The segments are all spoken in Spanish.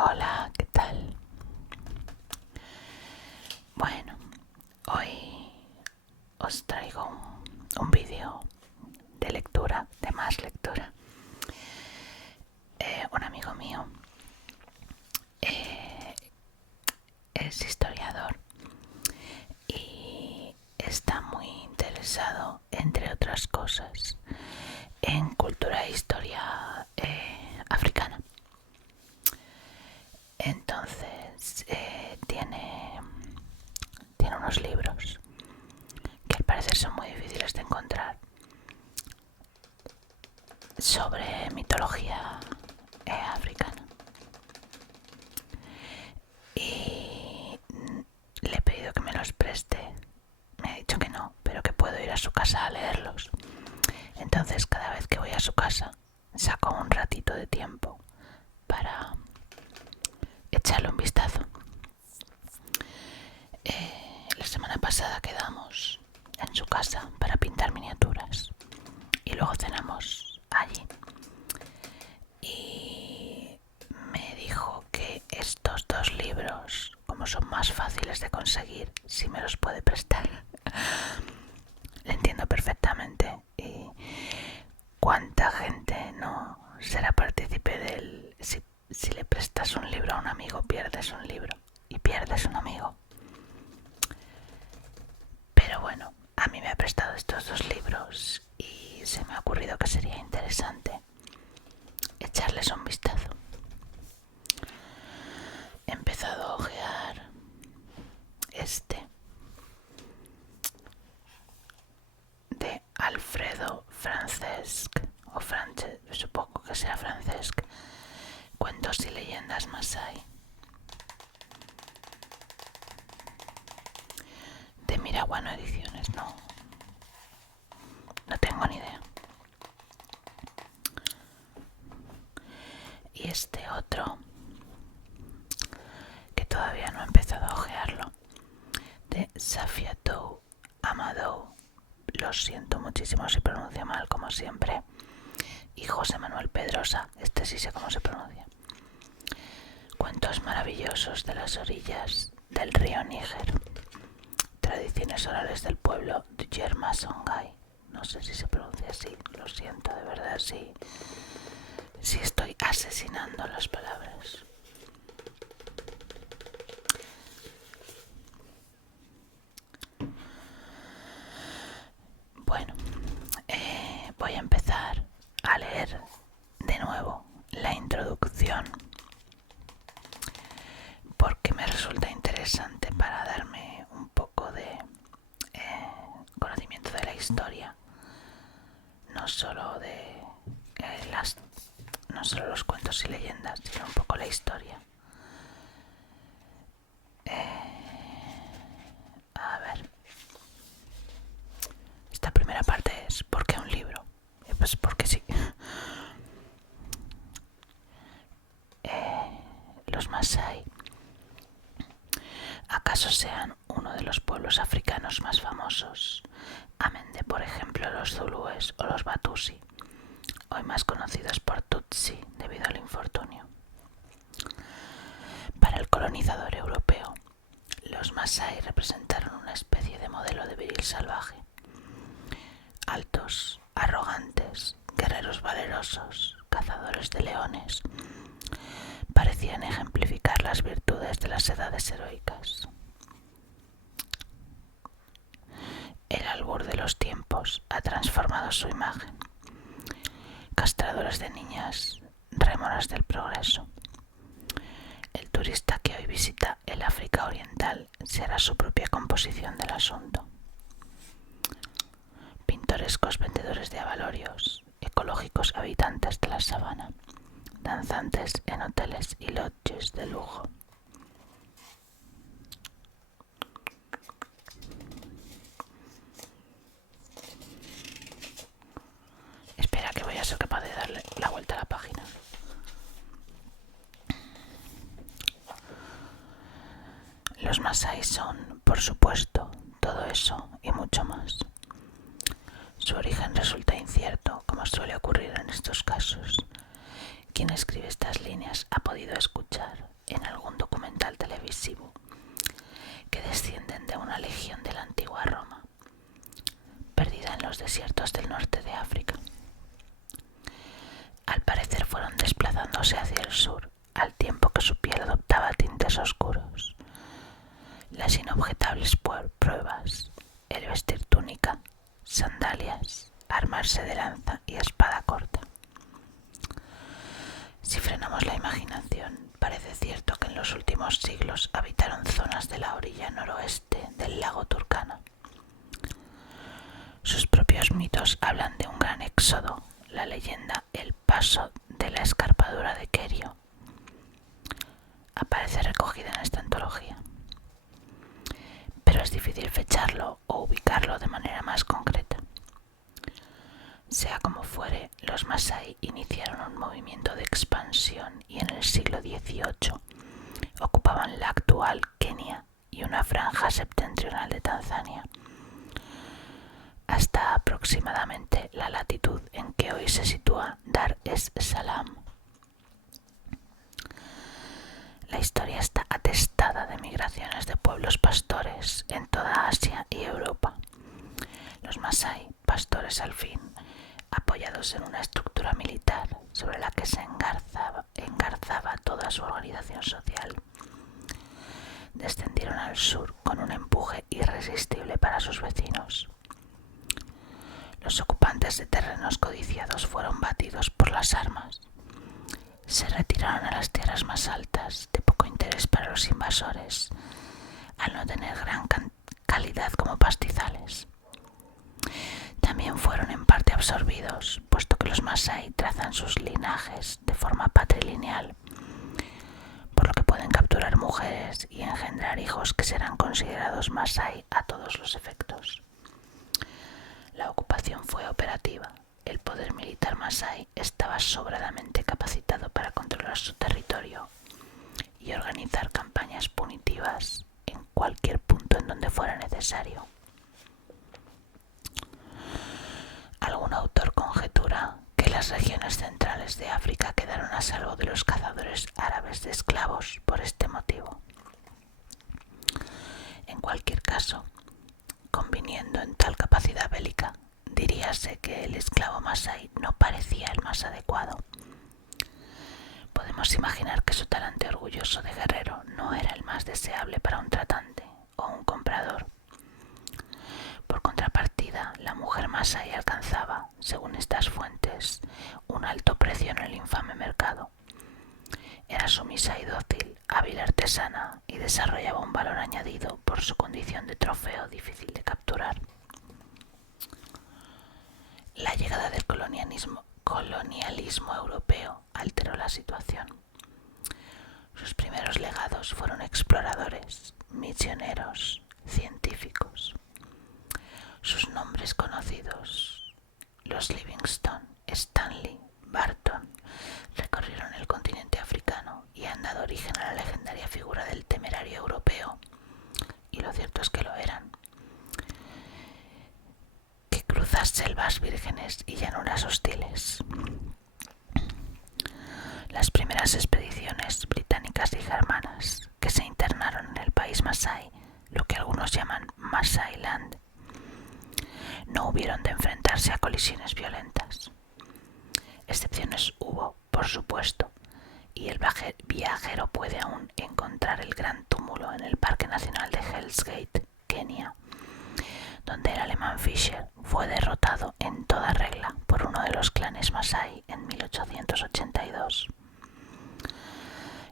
Hola, ¿qué tal? Bueno, hoy os traigo un vídeo de lectura, de más lectura. Un amigo mío es historiador y está muy interesado, entre otras cosas, en cultura e historia africana. Entonces tiene unos libros que al parecer son muy difíciles de encontrar sobre mitología africana. Y le he pedido que me los preste. Me ha dicho que no, pero que puedo ir a su casa a leerlos. Entonces cada vez que voy a su casa saco un ratito de tiempo para echarle un vistazo. La semana pasada quedamos en su casa para pintar miniaturas y luego cenamos allí. Y me dijo que estos dos libros, como son más fáciles de conseguir, si me los puede prestar. Le entiendo perfectamente. Y cuánta gente no será partícipe del... Si le prestas un libro a un amigo, pierdes un libro y pierdes un amigo. Pero bueno, a mí me ha prestado estos dos libros y se me ha ocurrido que sería interesante echarles un vistazo. He empezado a ojear este de Alfredo Francesc, o supongo que sea Francesc, Cuentos y leyendas Masái. De Miraguano Ediciones, no tengo ni idea. Y este otro, que todavía no he empezado a ojearlo, de Safiatou Amadou, lo siento muchísimo si pronuncio mal, como siempre, y José Manuel Pedrosa, este sí sé cómo se pronuncia. Cuentos maravillosos de las orillas del río Níger. Tradiciones orales del pueblo de Yerma Songhai. No sé si se pronuncia así, lo siento, de verdad, sí estoy asesinando las palabras. Bueno, voy a empezar a leer de nuevo la introducción porque me resulta interesante para darme un poco de conocimiento de la historia, no solo de no solo los cuentos y leyendas, sino un poco la historia. A ver, esta primera parte es ¿por qué un libro? Pues porque sí. Los Masái acaso sean uno de los pueblos africanos más famosos, amén de, por ejemplo, los zulúes o los batusi, hoy más conocidos por Tutsi debido al infortunio. Para el colonizador europeo, los Masái representaron una especie de modelo de viril salvaje. Altos, arrogantes, guerreros valerosos, cazadores de leones, parecían ejemplificar las virtudes de las edades heroicas. El albur de los tiempos ha transformado su imagen. Castradores de niñas, rémoras del progreso. El turista que hoy visita el África Oriental se hará su propia composición del asunto. Pintorescos vendedores de abalorios, ecológicos habitantes de la sabana, danzantes en hoteles y lodges de lujo. Espera, que voy a ser capaz de darle la vuelta a la página. Los Masái son, por supuesto, todo eso y mucho más. Su origen resulta incierto, como suele ocurrir en estos casos. quien escribe estas líneas ha podido escuchar en algún documental televisivo que descienden de una legión de la antigua Roma, perdida en los desiertos del norte de África. Al parecer fueron desplazándose hacia el sur, al tiempo que su piel adoptaba tintes oscuros. Las inobjetables pruebas, el vestir túnica, sandalias, armarse de lanza y espada corta. Si frenamos la imaginación, parece cierto que en los últimos siglos habitaron zonas de la orilla noroeste del lago Turkana. Sus propios mitos hablan de un gran éxodo, la leyenda El Paso de la Escarpadura de Kerio aparece recogida en esta antología, pero es difícil fecharlo o ubicarlo de manera más concreta. Sea como fuere, los Masái iniciaron un movimiento de expansión y en el siglo XVIII ocupaban la actual Kenia y una franja septentrional de Tanzania, hasta aproximadamente la latitud en que hoy se sitúa Dar es Salaam. La historia está atestada de migraciones de pueblos pastores en toda Asia y Europa. Los Masái, pastores al fin, apoyados en una estructura militar sobre la que se engarzaba toda su organización social, descendieron al sur con un empuje irresistible para sus vecinos. Los ocupantes de terrenos codiciados fueron batidos por las armas. Se retiraron a las tierras más altas, de poco interés para los invasores, al no tener gran calidad como pastizales. También fueron en parte absorbidos, puesto que los Masái trazan sus linajes de forma patrilineal, por lo que pueden capturar mujeres y engendrar hijos que serán considerados Masái a todos los efectos. La ocupación fue operativa. El poder militar Masái estaba sobradamente capacitado para controlar su territorio y organizar campañas punitivas en cualquier punto en donde fuera necesario. Algún autor conjetura que las regiones centrales de África quedaron a salvo de los cazadores árabes de esclavos por este motivo. En cualquier caso, conviniendo en tal capacidad bélica, diríase que el esclavo Masái no parecía el más adecuado. Podemos imaginar que su talante orgulloso de guerrero no era el más deseable para un tratante o un comprador. Por contrapartida, la mujer Masái alcanzaba, según estas fuentes, un alto precio en el infame mercado. Era sumisa y dócil, hábil artesana y desarrollaba un valor añadido por su condición de trofeo difícil de capturar. La llegada del colonialismo europeo alteró la situación. Sus primeros legados fueron exploradores, misioneros, científicos. Sus nombres conocidos, los Livingstone, Stanley, Barton, recorrieron el continente africano y han dado origen a la legendaria figura del temerario europeo, y lo cierto es que lo eran, que cruza selvas vírgenes y llanuras hostiles. Las primeras expediciones británicas y germanas que se internaron en el país Masái, lo que algunos llaman Masailand, no hubieron de enfrentarse a colisiones violentas. Excepciones hubo, por supuesto, y el viajero puede aún encontrar el gran túmulo en el Parque Nacional de Hell's Gate, Kenia, donde el alemán Fischer fue derrotado en toda regla por uno de los clanes Masái en 1882.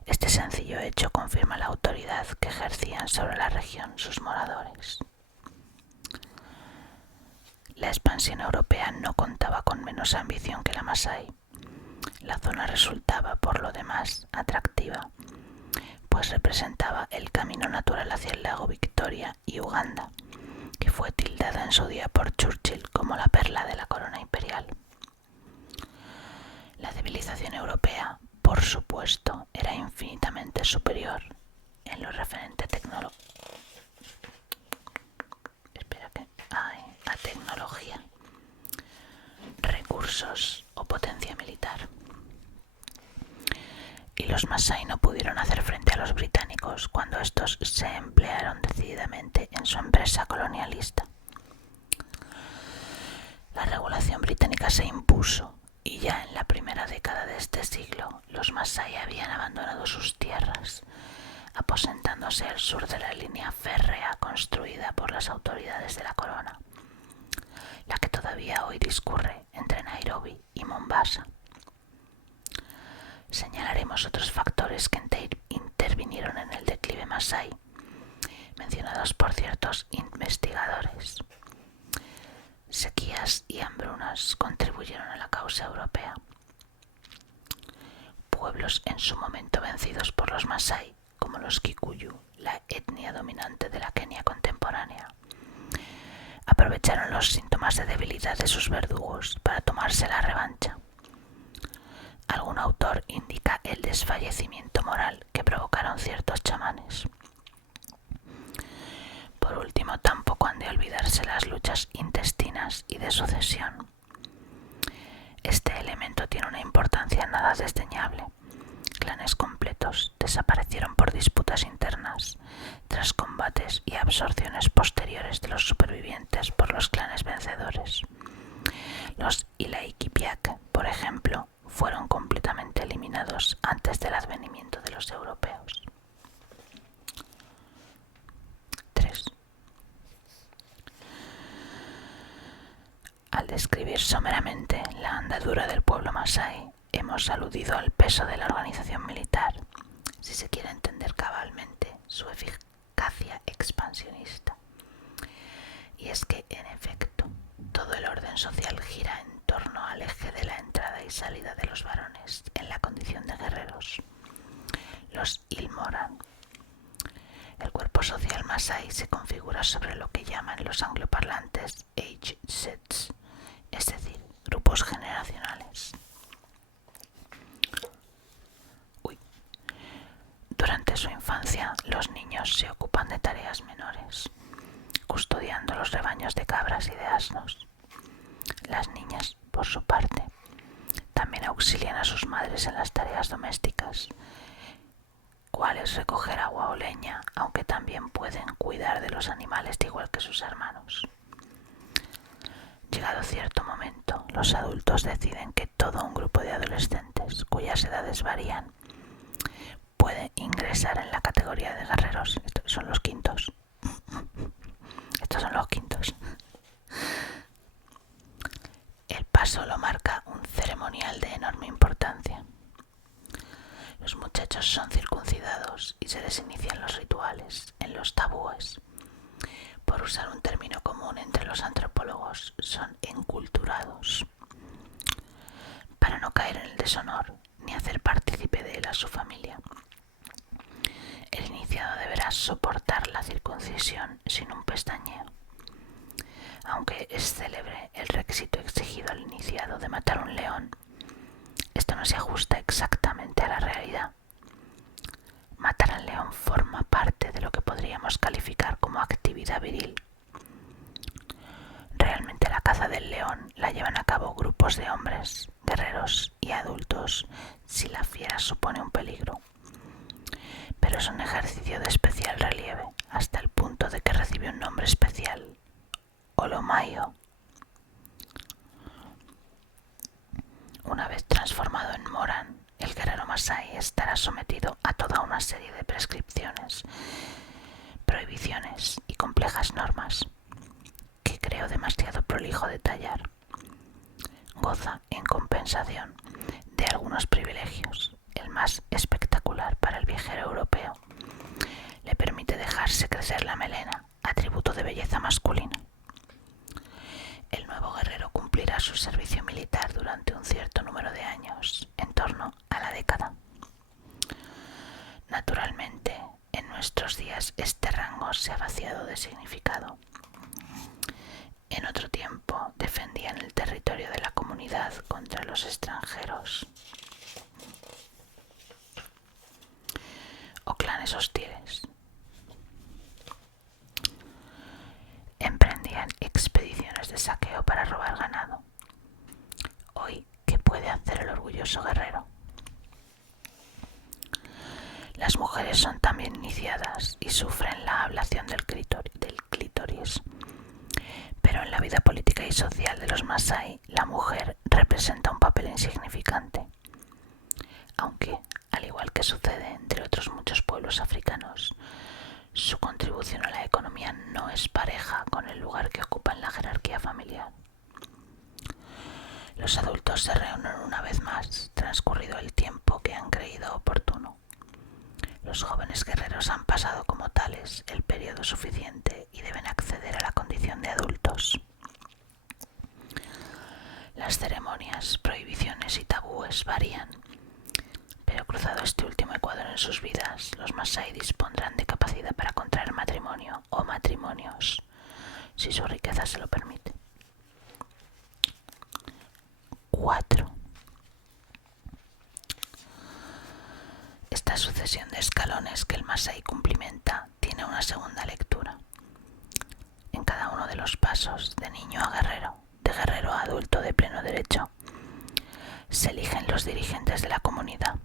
Este sencillo hecho confirma la autoridad que ejercían sobre la región sus moradores. La expansión europea no contaba con menos ambición que la Masái. La zona resultaba, por lo demás, atractiva, pues representaba el camino natural hacia el lago Victoria y Uganda, que fue tildada en su día por Churchill como la perla de la corona imperial. La civilización europea, por supuesto, era infinitamente superior en lo referente a tecnología, recursos o potencia militar. los Masái no pudieron hacer frente a los británicos cuando estos se emplearon decididamente en su empresa colonialista. La regulación británica se impuso y ya en la primera década de este siglo los Masái habían abandonado sus tierras, aposentándose al sur de la línea férrea construida por las autoridades de la corona, la que todavía hoy discurre entre Nairobi y Mombasa. Señalaremos otros factores que intervinieron en el declive Masái, mencionados por ciertos investigadores. Sequías y hambrunas contribuyeron a la causa europea. Pueblos en su momento vencidos por los Masái, como los Kikuyu, la etnia dominante de la Kenia contemporánea, aprovecharon los síntomas de debilidad de sus verdugos para tomarse la revancha. Algún autor indica el desfallecimiento moral que provocaron ciertos chamanes. Por último, tampoco han de olvidarse las luchas intestinas y de sucesión. Este elemento tiene una importancia nada desdeñable. Clanes completos desaparecieron por disputas internas, tras combates y absorciones posteriores de los supervivientes por los clanes vencedores. Los Ilaikipiak, por ejemplo, fueron completamente eliminados antes del advenimiento de los europeos. 3. Al describir someramente la andadura del pueblo Masái, hemos aludido al peso de la organización militar, si se quiere entender cabalmente su eficacia expansionista. Y es que, en efecto, todo el orden social gira en torno al eje de la entrada y salida de los varones en la condición de guerreros, los Ilmoran. El cuerpo social Masái se configura sobre lo que llaman los angloparlantes age sets, es decir, grupos generacionales. Durante su infancia, los niños se ocupan de tareas menores, custodiando los rebaños de cabras y de asnos. Las niñas, por su parte, también auxilian a sus madres en las tareas domésticas, cuales recoger agua o leña, aunque también pueden cuidar de los animales de igual que sus hermanos. Llegado cierto momento, los adultos deciden que todo un grupo de adolescentes, cuyas edades varían, puede ingresar en la categoría de guerreros. Estos son los quintos. El paso lo marca un ceremonial de enorme importancia. Los muchachos son circuncidados y se les inician los rituales en los tabúes. Por usar un término común entre los antropólogos, son enculturados. Para no caer en el deshonor ni hacer partícipe de él a su familia, el iniciado deberá soportar la circuncisión sin un pestañeo. Aunque es célebre el requisito exigido al iniciado de matar un león, esto no se ajusta exactamente a la realidad. Matar al león forma parte de lo que podríamos calificar como actividad viril. Realmente la caza del león la llevan a cabo grupos de hombres, guerreros y adultos si la fiera supone un peligro. Pero es un ejercicio de especial relieve, hasta el punto de que recibe un nombre especial, Olomayo. Una vez transformado en Moran, el guerrero Masái estará sometido a toda una serie de prescripciones, prohibiciones y complejas normas, que creo demasiado prolijo detallar. Goza, en compensación, de algunos privilegios. El más espectacular para el viajero europeo: le permite dejarse crecer la melena, atributo de belleza masculina. El nuevo guerrero cumplirá su servicio militar durante un cierto número de años, en torno a la década. Naturalmente, en nuestros días este rango se ha vaciado de significado. En otro tiempo defendían el territorio de la comunidad contra los extranjeros o clanes hostiles. Emprendían expediciones de saqueo para robar ganado. Hoy, ¿qué puede hacer el orgulloso guerrero? las mujeres son también iniciadas y sufren la ablación del clítoris. Pero en la vida política y social de los Masái, la mujer representa un papel insignificante. Aunque, al igual que sucede entre otros muchos pueblos africanos, su contribución a la economía no es pareja con el lugar que ocupa en la jerarquía familiar. Los adultos se reúnen una vez más, transcurrido el tiempo que han creído oportuno. Los jóvenes guerreros han pasado como tales el periodo suficiente y deben acceder a la condición de adultos. Las ceremonias, prohibiciones y tabúes varían, pero cruzado este último ecuador en sus vidas, los Masái dispondrán de capacidad para contraer matrimonio o matrimonios, si su riqueza se lo permite. 4. Esta sucesión de escalones que el Masái cumplimenta tiene una segunda lectura. En cada uno de los pasos, de niño a guerrero, de guerrero a adulto de pleno derecho, se eligen los dirigentes de la comunidad.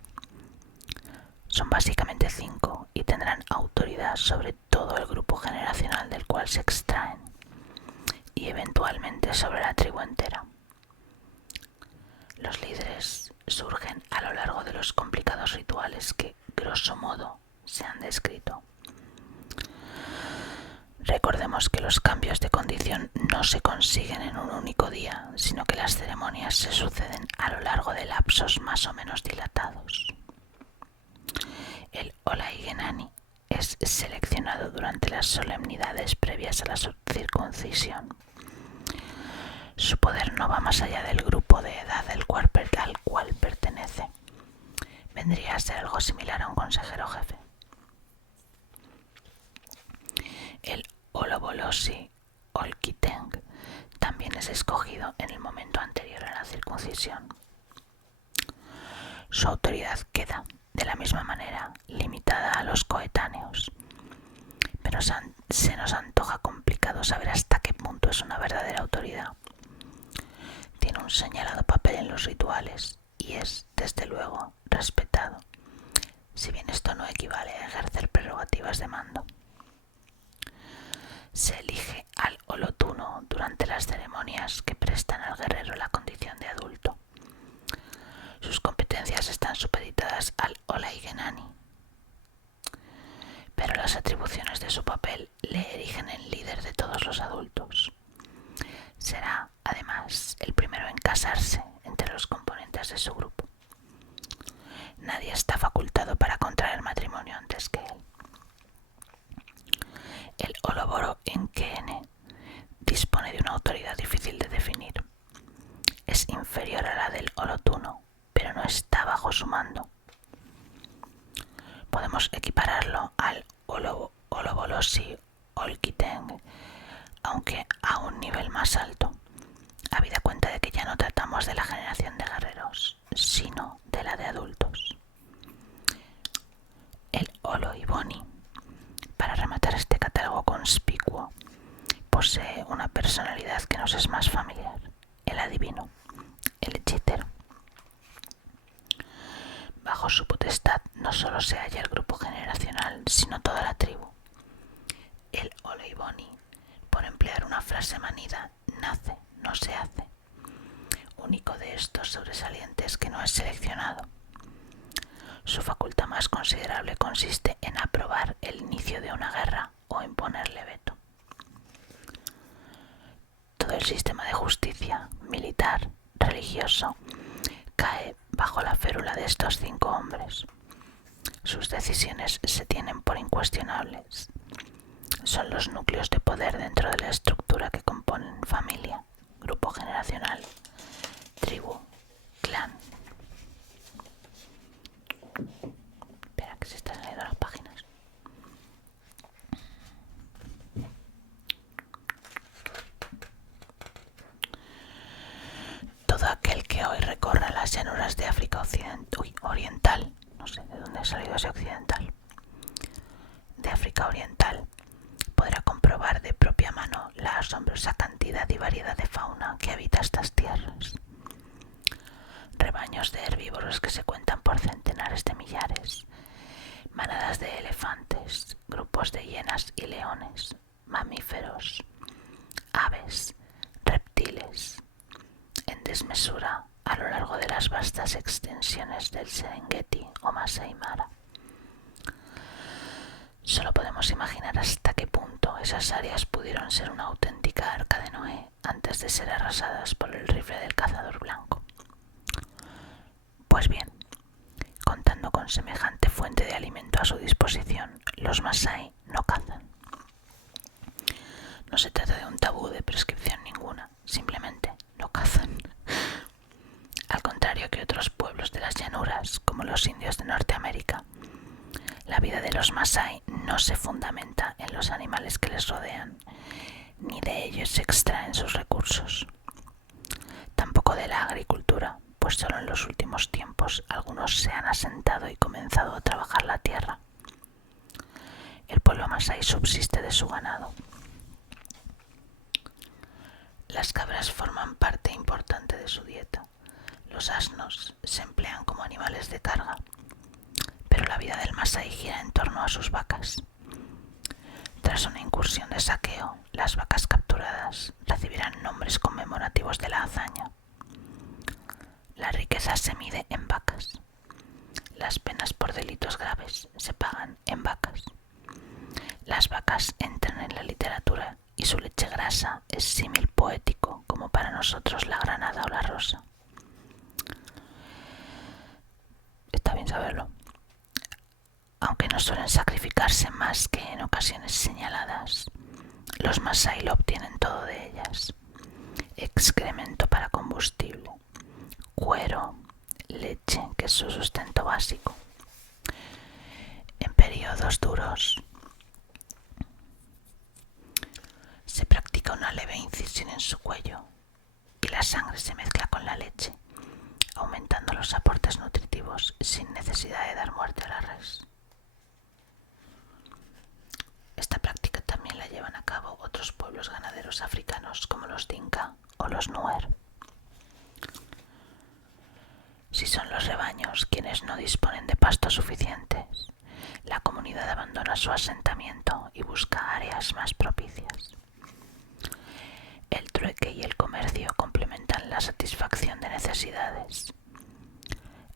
Son básicamente 5 y tendrán autoridad sobre todo el grupo generacional del cual se extraen y eventualmente sobre la tribu entera. Los líderes surgen a lo largo de los complicados rituales que, grosso modo, se han descrito. Recordemos que los cambios de condición no se consiguen en un único día, sino que las ceremonias se suceden a lo largo de lapsos más o menos dilatados. El Olaigenani es seleccionado durante las solemnidades previas a la circuncisión. Su poder no va más allá del grupo de edad al cual pertenece. Vendría a ser algo similar a un consejero jefe. El Olobolosi Olkiteng también es escogido en el momento anterior a la circuncisión. Su autoridad queda, de la misma manera, limitada a los coetáneos, pero se nos antoja complicado saber hasta qué punto es una verdadera autoridad. Tiene un señalado papel en los rituales y es, desde luego, respetado, si bien esto no equivale a ejercer prerrogativas de mando. Se elige al Olotuno durante las ceremonias que prestan al guerrero la condición de adulto. Sus competencias están supeditadas al Olaigenani, pero las atribuciones de su papel le erigen en líder de todos los adultos. Será, además, el primero en casarse entre los componentes de su grupo. Nadie está facultado para contraer matrimonio antes que él. El Oloboro Nkene dispone de una autoridad difícil de definir. Es inferior a la del Olotuno, pero no está bajo su mando. Podemos equipararlo al Olobolosi Olkiteng, aunque a un nivel más alto, habida cuenta de que ya no tratamos de la generación de guerreros, sino de la de adultos. El Oloiboni, para rematar este catálogo conspicuo, posee una personalidad que nos es más familiar: el adivino, el hechicero. Bajo su potestad no solo se halla el grupo generacional, sino toda la tribu. El Oloiboni, por emplear una frase manida, nace, no se hace. Único de estos sobresalientes que no es seleccionado. Su facultad más considerable consiste en aprobar el inicio de una guerra o imponerle veto. Todo el sistema de justicia, militar, religioso, cae bajo la férula de estos 5 hombres. Sus decisiones se tienen por incuestionables. Son los núcleos de poder dentro de la estructura que componen familia, grupo generacional, tribu, clan. Espera, que se están saliendo las páginas. Todo aquel que hoy recorra las llanuras de África oriental, no sé de dónde ha salido ese occidental, de África oriental, podrá comprobar de propia mano la asombrosa cantidad y variedad de fauna que habita estas tierras. Rebaños de herbívoros que se cuentan por centenares de millares, manadas de elefantes, grupos de hienas y leones, mamíferos, aves, reptiles, en desmesura a lo largo de las vastas extensiones del Serengeti o Masai Mara. Solo podemos imaginar hasta qué punto esas áreas pudieron ser una auténtica arca de Noé antes de ser arrasadas por el rifle del cazador blanco. Pues bien, contando con semejante fuente de alimento a su disposición, los Masái no cazan. No se trata de un tabú de prescripción ninguna, simplemente no cazan. Al contrario que otros pueblos de las llanuras, como los indios de Norteamérica, la vida de los Masái no se fundamenta en los animales que les rodean, ni de ellos se extraen sus recursos. Tampoco de la agricultura, pues solo en los últimos tiempos algunos se han asentado y comenzado a trabajar la tierra. El pueblo Masái subsiste de su ganado. Las cabras forman parte importante de su dieta. Los asnos se emplean como animales de carga, pero la vida del Masái gira en torno a sus vacas. Tras una incursión de saqueo, las vacas capturadas recibirán nombres conmemorativos de la hazaña. La riqueza se mide en vacas. Las penas por delitos graves se pagan en vacas. Las vacas entran en la literatura y su leche grasa es símil poético como para nosotros la granada o la rosa. Está bien saberlo. Aunque no suelen sacrificarse más que en ocasiones señaladas, los Masái lo obtienen todo de ellas: excremento para combustible, cuero, leche, que es su sustento básico. En periodos duros se practica una leve incisión en su cuello y la sangre se mezcla con la leche, aumentando los aportes nutritivos sin necesidad de dar muerte a la res. Esta práctica también la llevan a cabo otros pueblos ganaderos africanos como los Dinka o los Nuer. Si son los rebaños quienes no disponen de pastos suficientes, la comunidad abandona su asentamiento y busca áreas más propicias. El trueque y el comercio complementan la satisfacción de necesidades.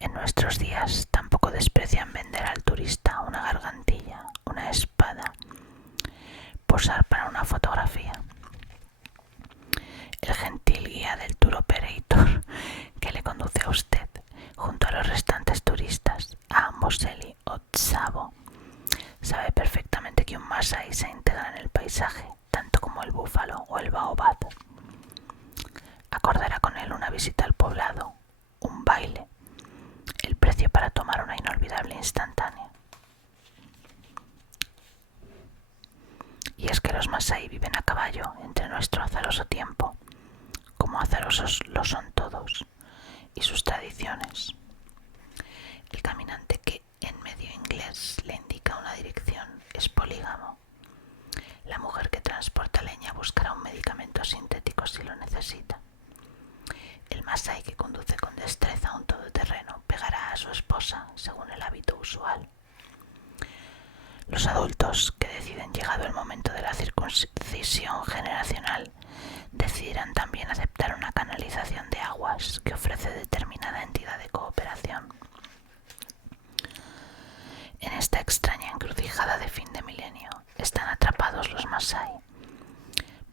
En nuestros días tampoco desprecian vender al turista una gargantilla, una espada, posar para una fotografía. El gentil guía del tour operator que le conduce a usted junto a los restantes turistas a Amboseli o Tsavo sabe perfectamente que un Masái se integra en el paisaje tanto como el búfalo o el baobab. Acordará con él una visita al poblado, un baile, el precio para tomar una inolvidable instantánea. Y es que los Masái viven a caballo entre nuestro azaroso tiempo, como azarosos lo son todos, y sus tradiciones. El caminante que en medio inglés le indica una dirección es polígamo. La mujer que transporta leña buscará un medicamento sintético si lo necesita. El Masái que conduce con destreza un todoterreno pegará a su esposa según el hábito usual. Los adultos que deciden, llegado el momento de la circuncisión generacional, decidirán también aceptar una canalización de aguas que ofrece determinada entidad de cooperación. En esta extraña encrucijada de fin de milenio están atrapados los Masái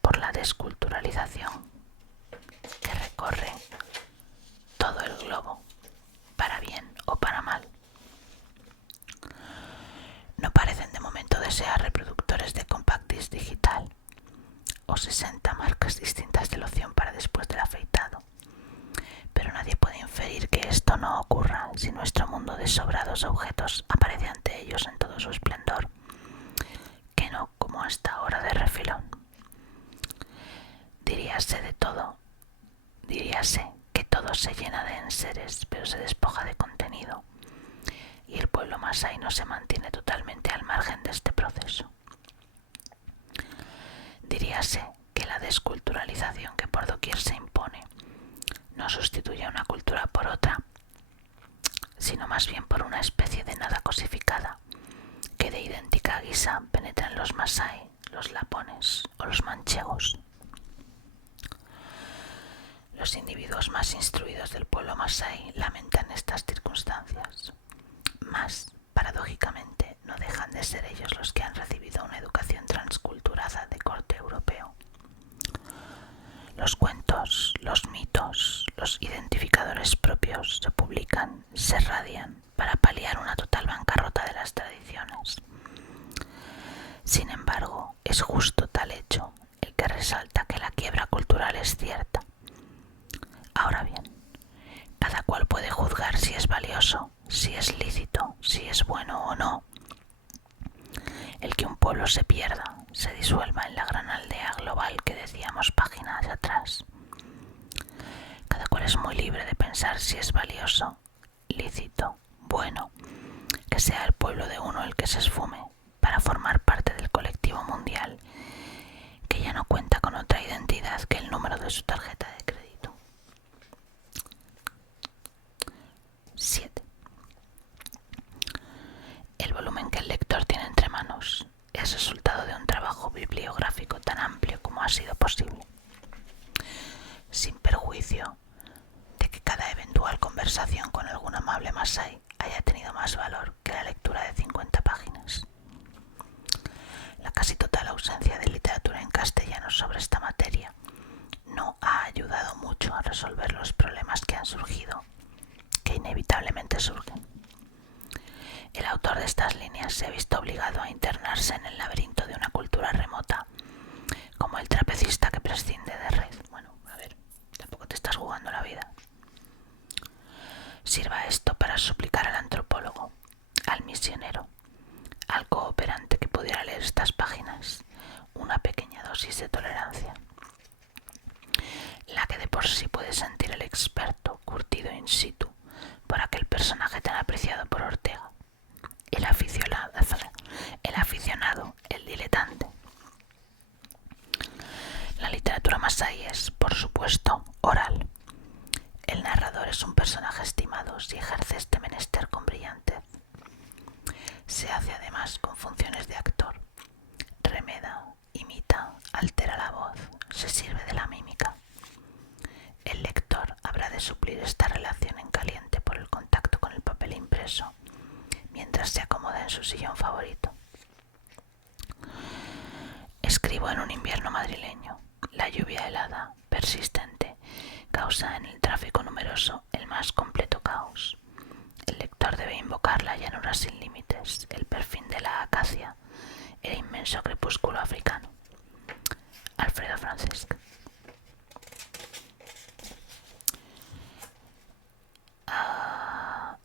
por la desculturalización que recorre todo el globo, para bien o para mal. No parecen de momento desear reproductores de compact disc digital o 60 marcas distintas de loción para después del afeitado, pero nadie puede inferir que esto no ocurra si nuestro mundo de sobrados objetos aparece ante ellos en todo su esplendor, que no como hasta ahora de refilón. Diríase que todo se llena de enseres, pero se despoja de contenido, y el pueblo Masái no se mantiene totalmente al margen de este proceso. Diríase que la desculturalización que por doquier se impone no sustituye una cultura por otra, sino más bien por una especie de nada cosificada, guisa penetran los masái, los lapones o los manchegos. Los individuos más instruidos del pueblo masái lamentan estas circunstancias, mas, paradójicamente, no dejan de ser ellos los que han recibido una educación transculturada de corte europeo. Los cuentos, los mitos, los identificadores propios se publican, se radian, para paliar una total bancarrota de las tradiciones. Sin embargo, es justo tal hecho el que resalta que la quiebra cultural es cierta. Ahora bien, cada cual puede juzgar si es valioso, si es lícito, si es bueno o no. El que un pueblo se pierda, se disuelva en la gran aldea global que decíamos páginas atrás. Cada cual es muy libre de pensar si es valioso, lícito, bueno, que sea el pueblo de uno el que se esfume para formar parte del colectivo mundial, que ya no cuenta con otra identidad que el número de su tarjeta de crédito. 7. El volumen que el lector tiene entre manos es resultado de un trabajo bibliográfico tan amplio como ha sido posible, sin perjuicio de que cada eventual conversación con algún amable masái haya tenido más valor que la lectura de 50 páginas. La casi total ausencia de literatura en castellano sobre esta materia no ha ayudado mucho a resolver los problemas que han surgido, que inevitablemente surgen. El autor de estas líneas se ha visto obligado a internarse en el laberinto de una cultura remota, como el trapecista que prescinde de red. Bueno, a ver, tampoco te estás jugando la vida. Sirva esto para suplicar al antropólogo, al misionero, al cooperante que pudiera leer estas páginas, una pequeña dosis de tolerancia, la que de por sí puede sentir el experto curtido in situ por aquel personaje tan apreciado por Ortega, el aficionado, el diletante. La literatura masái es, por supuesto, oral. El narrador es un personaje estimado si ejerce este menester con brillantez. Se hace además con funciones de actor. Remeda, imita, altera la voz, se sirve de la mímica. El lector habrá de suplir esta relación en caliente por el contacto con el papel impreso, mientras se acomoda en su sillón favorito. Escribo en un invierno madrileño. La lluvia helada, persistente, causa en el tráfico numeroso el más completo caos. El lector debe invocar la llanura sin límites, el perfil de la acacia, el inmenso crepúsculo africano. Alfredo Francesc.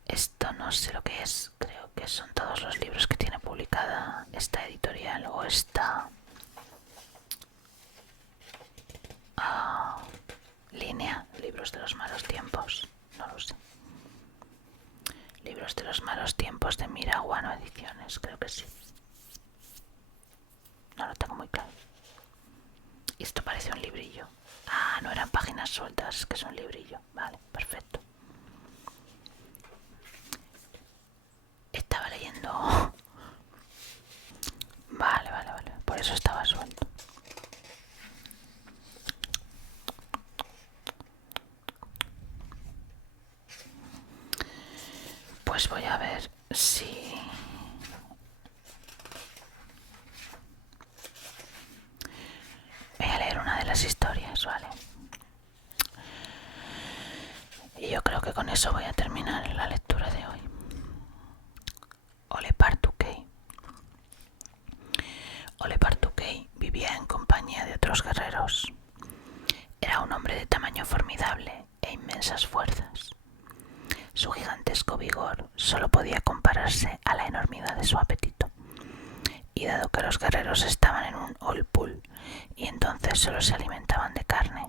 Esto no sé lo que es, creo que son todos los libros que tiene publicada esta editorial o esta línea, libros de los malos tiempos, no lo sé. Libros de los malos tiempos de Miraguano Ediciones, creo que sí. No lo tengo muy claro. Y esto parece un librillo. No eran páginas sueltas, es que es un librillo. Vale, perfecto. Estaba leyendo. Vale, por eso estaba suelto. Pues voy a ver si... Voy a leer una de las historias, ¿vale? Y yo creo que con eso voy a terminar la lectura de hoy. Ole Partuquei vivía en compañía de otros guerreros. Era un hombre de tamaño formidable e inmensas fuerzas. Su gigantesco vigor solo podía compararse a la enormidad de su apetito. Y dado que los guerreros estaban en un Olpul y entonces solo se alimentaban de carne,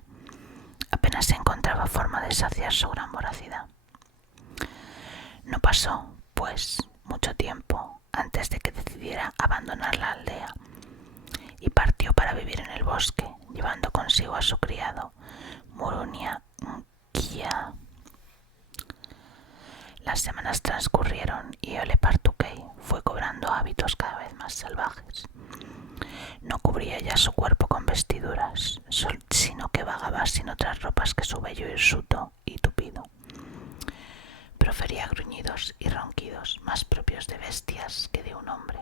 apenas se encontraba forma de saciar su gran voracidad. No pasó, pues, mucho tiempo antes de que decidiera abandonar la aldea y partió para vivir en el bosque, llevando consigo a su criado, Murunia Kia. Las semanas transcurrieron y Olepartukey fue cobrando hábitos cada vez más salvajes. No cubría ya su cuerpo con vestiduras, sino que vagaba sin otras ropas que su vello hirsuto y tupido. Profería gruñidos y ronquidos más propios de bestias que de un hombre.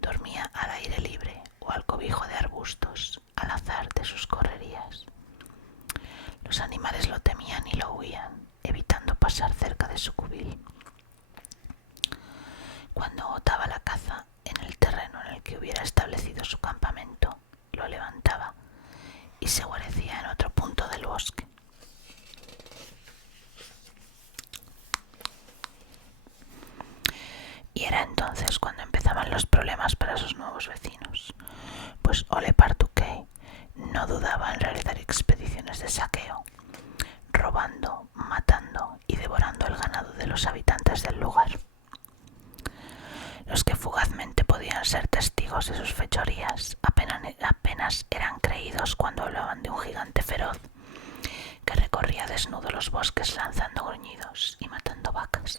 Dormía al aire libre o al cobijo de arbustos, al azar de sus correrías. Los animales lo temían y lo huían, evitando pasar cerca de su cubil. Cuando agotaba la caza en el terreno en el que hubiera establecido su campamento, lo levantaba y se guarecía en otro punto del bosque. Y era entonces cuando empezaban los problemas para sus nuevos vecinos, pues Olepartukey no dudaba en realizar expediciones de saqueo, robando, matando y devorando el ganado de los habitantes del lugar. Los que fugazmente podían ser testigos de sus fechorías apenas eran creídos cuando hablaban de un gigante feroz que recorría desnudo los bosques lanzando gruñidos y matando vacas.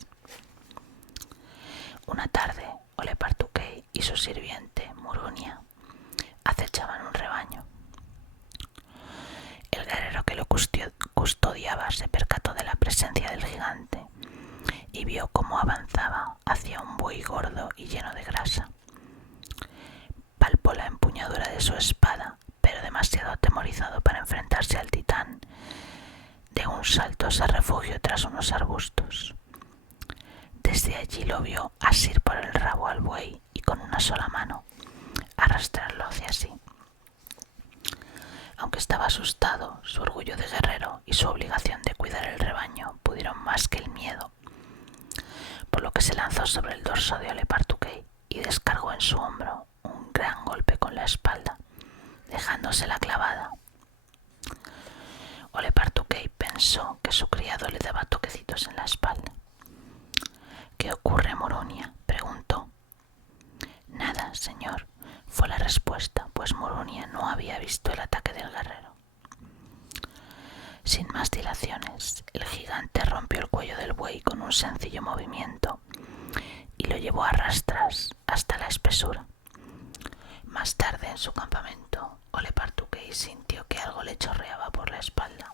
Una tarde, Olepartukey y su sirviente, Murunia, acechaban un rebaño. El guerrero que lo custodiaba se percató de la presencia del gigante y vio cómo avanzaba hacia un buey gordo y lleno de grasa. Palpó la empuñadura de su espada, pero demasiado atemorizado para enfrentarse al titán, de un salto se refugió tras unos arbustos. Desde allí lo vio asir por el rabo al buey y con una sola mano arrastrarlo hacia sí. Aunque estaba asustado, su orgullo de guerrero y su obligación de cuidar el rebaño pudieron más que el miedo, por lo que se lanzó sobre el dorso de Olepartukey y descargó en su hombro un gran golpe con la espalda, dejándosela clavada. Olepartukey pensó que su criado le daba toquecitos en la espalda. —¿Qué ocurre, Murunia? —preguntó. —Nada, señor —fue la respuesta, pues Murunia no había visto el ataque del guerrero. Sin más dilaciones, el gigante rompió el cuello del buey con un sencillo movimiento y lo llevó a rastras hasta la espesura. Más tarde, en su campamento, Olepartukey sintió que algo le chorreaba por la espalda.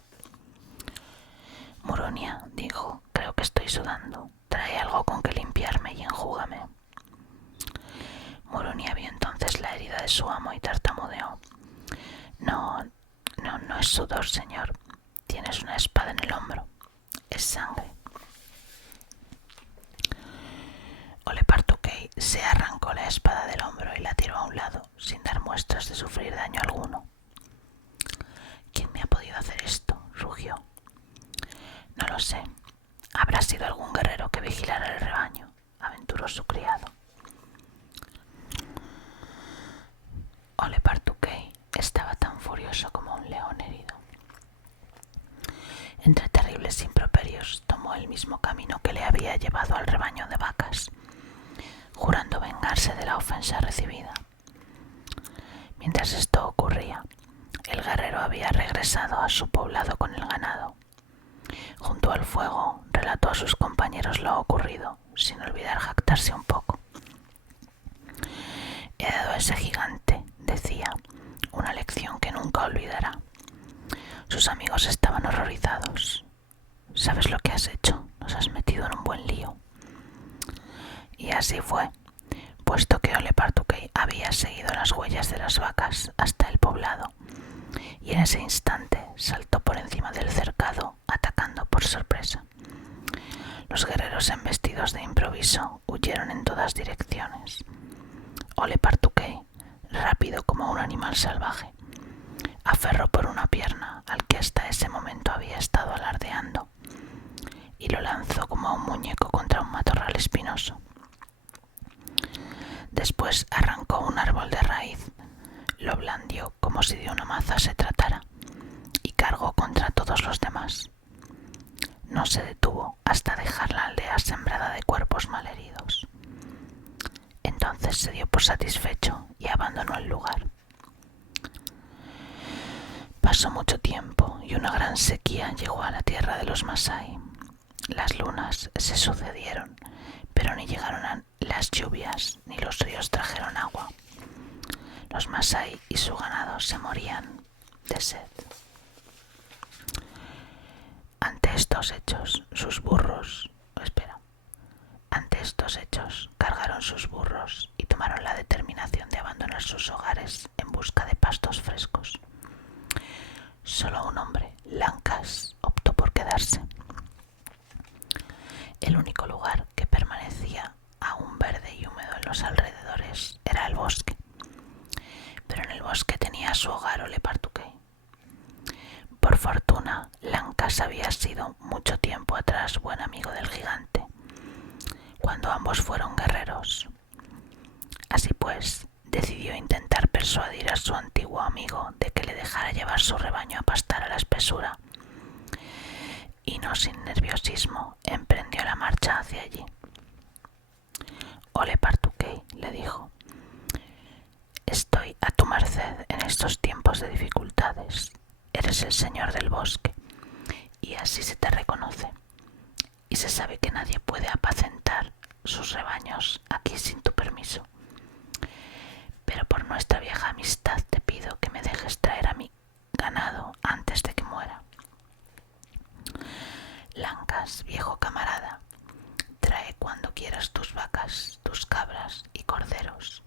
—Murunia —dijo—, creo que estoy sudando. Trae algo con que limpiarme y enjúgame. Murunia vio entonces la herida de su amo y tartamudeó. No es sudor, señor. Tienes una espada en el hombro. Es sangre. Olepartukey se arrancó la espada del hombro y la tiró a un lado, sin dar muestras de sufrir daño alguno. —¿Quién me ha podido hacer esto? —rugió. —No lo sé. Habrá sido algún guerrero que vigilara el rebaño —aventuró su criado. Olepartukey estaba tan furioso como un león herido. Entre terribles improperios tomó el mismo camino que le había llevado al rebaño de vacas, jurando vengarse de la ofensa recibida. Mientras esto ocurría, el guerrero había regresado a su poblado con el ganado. Junto al fuego relató a sus compañeros lo ocurrido, sin olvidar jactarse un poco. He dado a ese gigante, decía, una lección que nunca olvidará. Sus amigos estaban horrorizados. ¿Sabes lo que has hecho? Nos has metido en un buen lío. Y así fue, puesto que Olepartukey había seguido las huellas de las vacas hasta el poblado, y en ese instante saltó por encima del cercado, atacando por sorpresa. Los guerreros embestidos de improviso huyeron en todas direcciones. Olepartukey, rápido como un animal salvaje, aferró por una pierna al que hasta ese momento había estado alardeando y lo lanzó como a un muñeco contra un matorral espinoso. Después arrancó un árbol de raíz, lo blandió como si de una maza se tratara y cargó contra todos los demás. No se detuvo hasta dejar la aldea sembrada de cuerpos malheridos. Entonces se dio por satisfecho y abandonó el lugar. Pasó mucho tiempo y una gran sequía llegó a la tierra de los Masái. Las lunas se sucedieron, pero ni llegaron las lluvias ni los ríos trajeron agua. Los Masái y su ganado se morían de sed. Ante estos hechos, cargaron sus burros y tomaron la determinación de abandonar sus hogares en busca de pastos frescos. Solo un hombre, Lancas, optó por quedarse. El único lugar que permanecía aún verde y húmedo en los alrededores era el bosque, pero en el bosque tenía su hogar Ole Partuquei. Por fortuna, Lancas había sido mucho tiempo atrás buen amigo del gigante, cuando ambos fueron guerreros. Así pues, decidió intentar persuadir a su antiguo amigo de que le dejara llevar su rebaño a pastar a la espesura, y no sin nerviosismo emprendió la marcha hacia allí. Ole Partuquei, le dijo, estoy a tu merced en estos tiempos de dificultades. Eres el señor del bosque, y así se te reconoce, y se sabe que nadie puede apacentar sus rebaños aquí sin tu permiso. Pero por nuestra vieja amistad te pido que me dejes traer a mi ganado antes de que muera. Lancas, viejo camarada, trae cuando quieras tus vacas, tus cabras y corderos.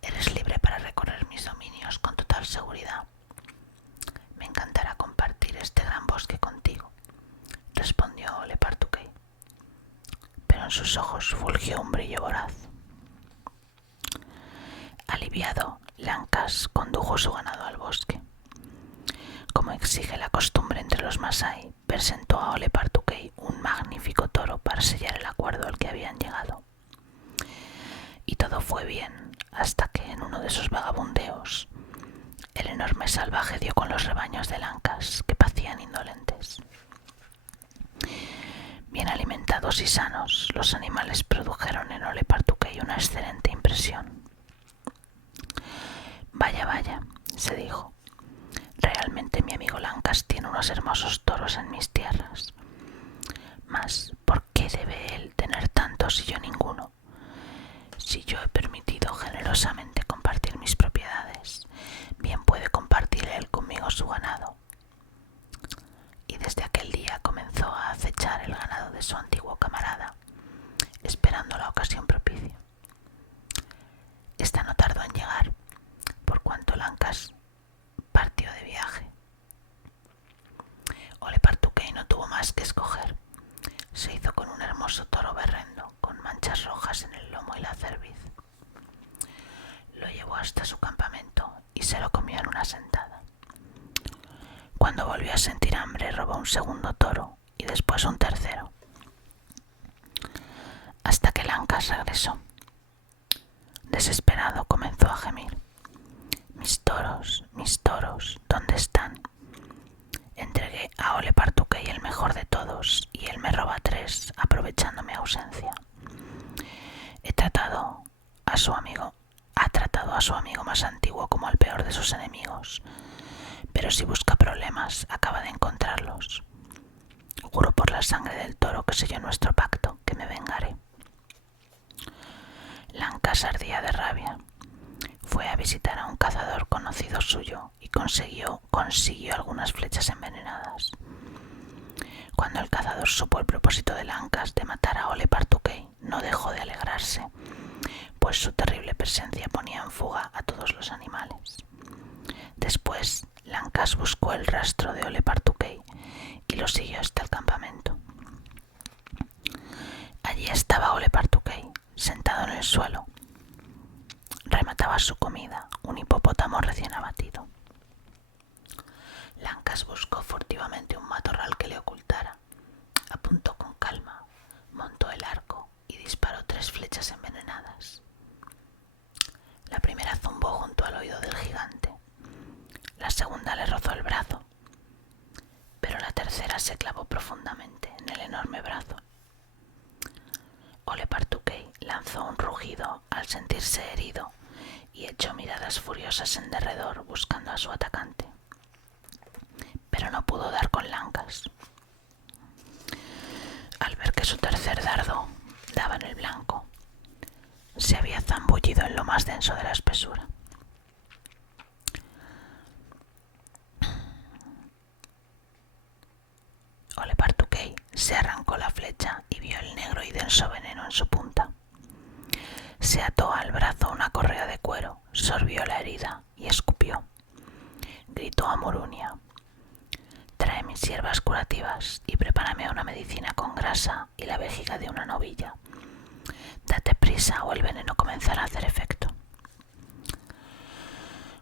Eres libre para recorrer mis dominios con total seguridad. Me encantará compartir este gran bosque contigo, respondió Ole Partuquei, pero en sus ojos fulgió un brillo voraz. Aliviado, Lancas condujo su ganado al bosque. Como exige la costumbre entre los Masái, presentó a Ole Partuquei un magnífico toro para sellar el acuerdo al que habían llegado. Y todo fue bien hasta que en uno de sus vagabundeos el enorme salvaje dio con los rebaños de Lancas, que pacían indolentes. Bien alimentados y sanos, los animales produjeron en Ole Partuquei una excelente impresión. Vaya, vaya, se dijo, realmente mi amigo Lancas tiene unos hermosos toros en mis tierras. Mas, ¿por qué debe él tener tantos y yo ninguno? Si yo he permitido generosamente compartir mis propiedades, bien puede compartir él conmigo su ganado. Y desde aquel día comenzó a acechar el ganado de su antiguo camarada, esperando la ocasión propicia. Esta no tardó en llegar, por cuanto Lancas partió de viaje. Ole Partuquei no tuvo más que escoger. Se hizo con un hermoso toro berrendo, con manchas rojas en el lomo y la cerviz. Lo llevó hasta su campamento y se lo comió en una sentada. Cuando volvió a sentir hambre, robó un segundo toro y después un tercero, hasta que Lancas regresó. Desesperado comenzó a gemir. Mis toros, ¿dónde están? Entregué a Ole Partuquei el mejor de todos y él me roba 3, aprovechando mi ausencia. Ha tratado a su amigo más antiguo como al peor de sus enemigos, pero si busca problemas, acaba de encontrarlos. Juro por la sangre del toro que selló nuestro pacto, que me vengaré. Lancas ardía de rabia. Fue a visitar a un cazador conocido suyo y consiguió algunas flechas envenenadas. Cuando el cazador supo el propósito de Lancas de matar a Ole Partuquei, no dejó de alegrarse, pues su terrible presencia ponía en fuga a todos los animales. Después, Lancas buscó el rastro de Ole Partuquei y lo siguió hasta el campamento. Allí estaba Ole Partuquei, sentado en el suelo. Remataba su comida, un hipopótamo recién abatido. Lancas buscó furtivamente un matorral que le ocultara. Apuntó con calma, montó el arco y disparó 3 flechas envenenadas. La primera zumbó junto al oído del gigante. La segunda le rozó el brazo, pero la tercera se clavó profundamente en el enorme brazo. Ole Partuquei lanzó un rugido al sentirse herido y echó miradas furiosas en derredor buscando a su atacante, pero no pudo dar con Lancas. ver que su tercer dardo daba en el blanco, se había zambullido en lo más denso de la espesura. Olepartukey se arrancó la flecha y vio el negro y denso veneno en su punta. Se ató al brazo una correa de cuero, sorbió la herida y escupió. Gritó a Murunia: «Trae mis hierbas curativas y prepárame una medicina con grasa y la vejiga de una novilla. Date prisa o el veneno comenzará a hacer efecto».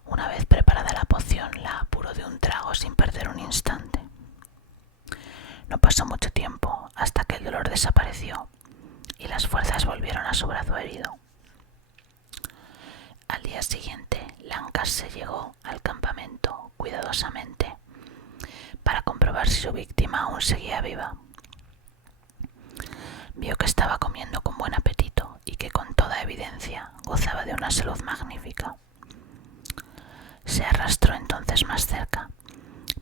Una vez preparada la poción, la apuró de un trago sin perder un instante. No pasó mucho tiempo hasta que el dolor desapareció y las fuerzas volvieron a su brazo herido. Al día siguiente, Lancas llegó al campamento cuidadosamente para comprobar si su víctima aún seguía viva. Vio que estaba comiendo con buen apetito y que con toda evidencia gozaba de una salud magnífica. Se arrastró entonces más cerca,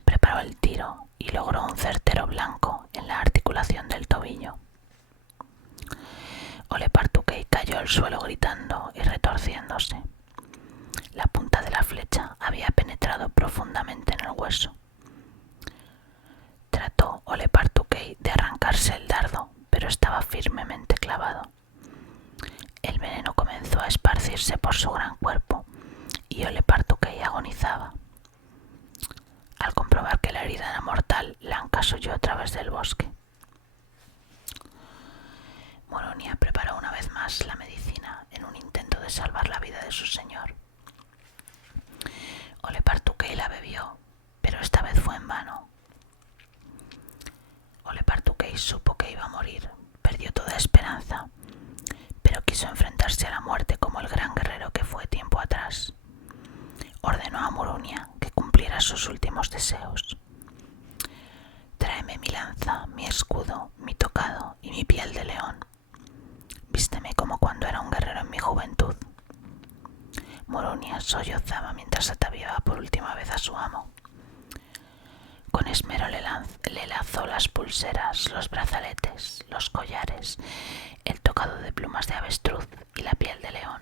preparó el tiro y logró un certero blanco en la articulación del tobillo. Olepartukey cayó al suelo gritando y retorciéndose. La punta de la flecha había penetrado profundamente en el hueso. Trató Olepartukey de arrancarse el dardo, pero estaba firmemente clavado. El veneno comenzó a esparcirse por su gran cuerpo y Olepartukey agonizaba. Al comprobar que la herida era mortal, Lancas huyó a través del bosque. Murunia preparó una vez más la medicina en un intento de salvar la vida de su señor. Olepartukey la bebió, pero esta vez fue en vano. Olepartukey supo que iba a morir, perdió toda esperanza, pero quiso enfrentarse a la muerte como el gran guerrero que fue tiempo atrás. Ordenó a Murunia que cumpliera sus últimos deseos. «Tráeme mi lanza, mi escudo, mi tocado y mi piel de león. Vísteme como cuando era un guerrero en mi juventud». Murunia sollozaba mientras ataviaba por última vez a su amo. Con esmero le lazó las pulseras, los brazaletes, los collares, el tocado de plumas de avestruz y la piel de león.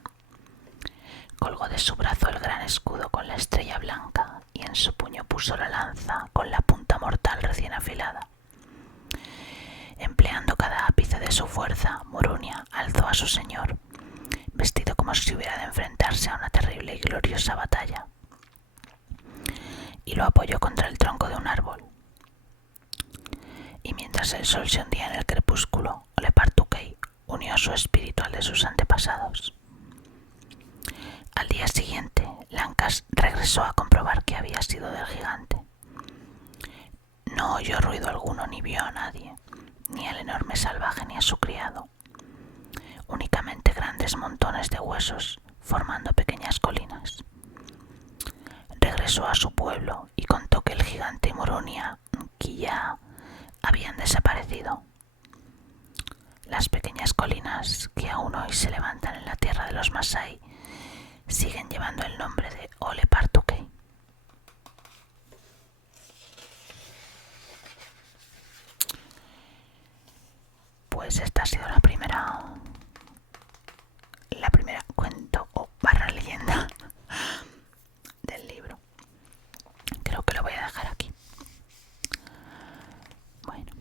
Colgó de su brazo el gran escudo con la estrella blanca y en su puño puso la lanza con la punta mortal recién afilada. Empleando cada ápice de su fuerza, Murunia alzó a su señor, vestido como si hubiera de enfrentarse a una terrible y gloriosa batalla, y lo apoyó contra el tronco de un árbol. Y mientras el sol se hundía en el crepúsculo, Olepartukey unió su espíritu al de sus antepasados. Al día siguiente, Lancas regresó a comprobar que había sido del gigante. No oyó ruido alguno ni vio a nadie, ni al enorme salvaje ni a su criado. Únicamente grandes montones de huesos formando pequeñas colinas. Regresó a su pueblo y contó que el gigante y Murunia, que ya habían desaparecido. Las pequeñas colinas que aún hoy se levantan en la tierra de los Masái siguen llevando el nombre de Olepartukey. Pues esta ha sido la primera cuento o barra leyenda del libro. Creo que lo voy a dejar aquí. Bueno,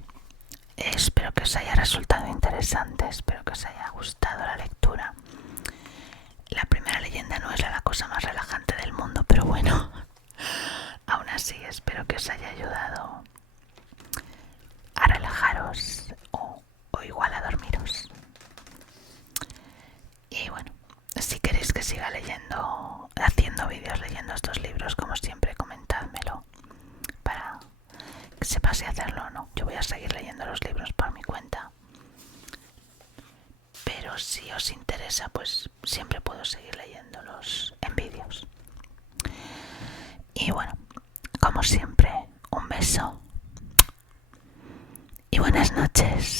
espero que os haya resultado interesante, espero que os haya gustado la lectura. La primera leyenda no es la cosa más relajante del mundo, pero bueno, aún así espero que os haya ayudado a relajaros o igual a dormiros. Y bueno, si queréis que siga leyendo, haciendo vídeos leyendo estos libros, como siempre, comentádmelo para que sepa si hacerlo o no. Yo voy a seguir leyendo los libros por mi cuenta, pero si os interesa, pues siempre puedo seguir leyéndolos en vídeos. Y bueno, como siempre, un beso y buenas noches.